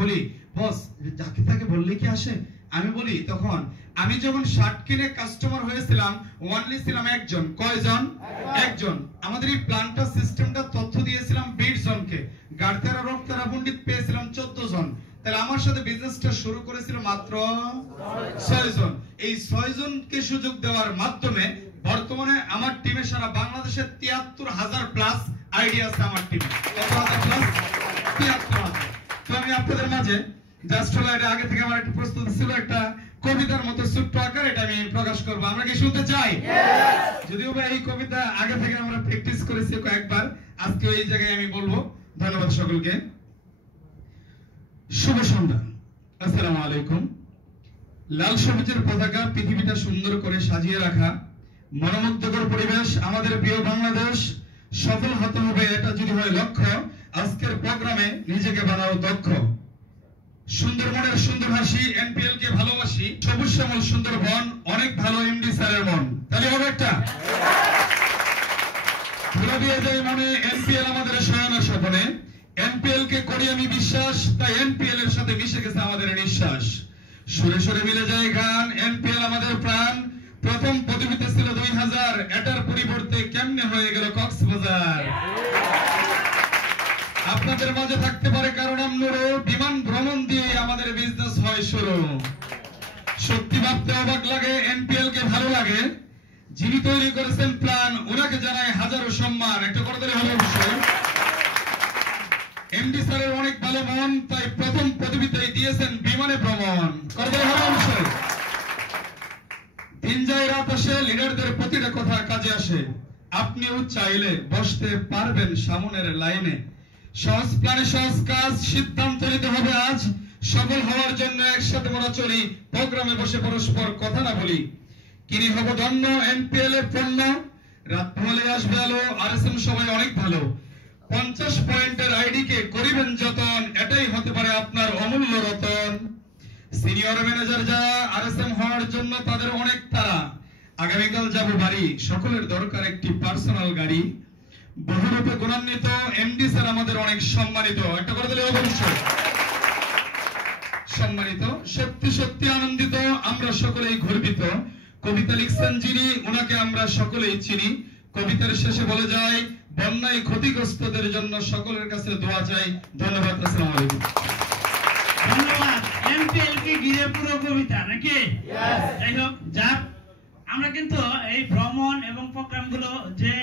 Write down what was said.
বলি বস যাকে তাকে বললে কি আসে, আমি বলি তখন আমি যখন শার্ট কিনে কাস্টমার হয়েছিলাম ওনলি ছিলাম একজন। কয়জন? একজন। আমাদের এই প্ল্যানটা সিস্টেমটা তথ্য দিয়েছিলাম 20 জনকে, গাড়তেরা রক্তেরা পণ্ডিত পেয়েছিলাম 14 জন। তাহলে আমার সাথে বিজনেসটা শুরু করেছিল মাত্র 6 জন। এই 6 জনকে সুযোগ দেওয়ার মাধ্যমে বর্তমানে আমার টিমে সারা বাংলাদেশের 73,000 প্লাস আইডিয়া আছে আমার টিমে। কত হাজার প্লাস? 73,000। তো আমি আপনাদের মাঝে জাস্ট হলো এটা আগে থেকে আমার একটা প্রস্তুতি ছিল, একটা কবিতার মতো ছোট্ট আকার এটা আমি প্রকাশ করব। আমরা কি শুনতে চাই? যদিও বা এই কবিতা আগে থেকে আমরা প্র্যাকটিস করেছি কয়েকবার, আজকে এই জায়গায় আমি বলবো। ধন্যবাদ সকলকে। শুভ সন্ধ্যা, আসসালামু আলাইকুম। লাল সবুজের পতাকা পৃথিবীটা সুন্দর করে সাজিয়ে রাখা, মনোমুগ্ধকর পরিবেশ, আমাদের প্রিয় বাংলাদেশ সফল হতে হবে এটা যদি হয় লক্ষ্য, আজকের প্রোগ্রামে নিজেকে বানাও দক্ষ। সুন্দরবনের সুন্দর হাসি, এনপিএল কে ভালোবাসি, সবুজ শ্যামল সুন্দরবন, অনেক ভালো এমডি স্যারের মন। তাহলে হবে একটা ভুলে দিয়ে যায় মনে, এনপিএল আমাদের শয়ন স্বপনে, এনপিএল কে করি আমি বিশ্বাস, তাই এনপিএল এর সাথে মিশে গেছে আমাদের নিঃশ্বাস। সুরে সুরে মিলে যায় গান, এনপিএল আমাদের প্রাণ। প্রথম পদবিতে ছিল 2000, এটার পরিবর্তে কেমনে হয়ে গেল কক্সবাজার। আপনাদের মাঝে থাকতে পারে কারণ আমরা বিমান ভ্রমণ দিয়ে আমাদের বিজনেস হয় শুরু। সত্যি ভাবতে অবাক লাগে, এনপিএল কে ভালো লাগে, যিনি তৈরি করেছেন প্ল্যান ওনাকে জানায় হাজারো সম্মান। একটা করে দিলে হবে অবশ্যই। এমডি স্যারের অনেক ভালো মন, তাই প্রথম পদবিতেই দিয়েছেন বিমানে ভ্রমণ। করে দিলে হবে অবশ্যই। দিন যায় রাত আসে, লিডারদের প্রতিটা কথা কাজে আসে, আপনিও চাইলে বসতে পারবেন সামনের লাইনে। সহজ প্ল্যানে সহজ কাজ, সিদ্ধান্ত নিতে হবে আজ, সফল হওয়ার জন্য একসাথে মোরা চলি, প্রোগ্রামে বসে পরস্পর কথা না বলি। কিনি হব ধন্য এনপিএল এর পণ্য, রাত হলে আসবে আলো, আরএসএম সবাই অনেক ভালো। 50 পয়েন্টের আইডি কে করিবেন যতন, এটাই হতে পারে আপনার অমূল্য রতন। সিনিয়র ম্যানেজার যারা আরএসএম হওয়ার জন্য তাদের অনেক তারা, আগামীকাল যাব বাড়ি, সকলের দরকার একটি পার্সোনাল গাড়ি। বহুরূপে গুণান্বিত এমডি স্যার আমাদের অনেক সম্মানিত। একটা করে দিলে অবশ্যই সম্মানিত। সত্যি সত্যি আনন্দিত, আমরা সকলেই গর্বিত। কবিতা লিখছেন যিনি, ওনাকে আমরা সকলেই চিনি। কবিতার শেষে বলে যায়, বন্যায় ক্ষতিগ্রস্তদের জন্য সকলের কাছে দোয়া চাই। ধন্যবাদ, আসসালামু আলাইকুম। ধন্যবাদ। এনপিএল কে ঘিরে পুরো কবিতা নাকি? যাই হোক, যাক আমরা কিন্তু এই ভ্রমণ এবং প্রোগ্রামগুলো যে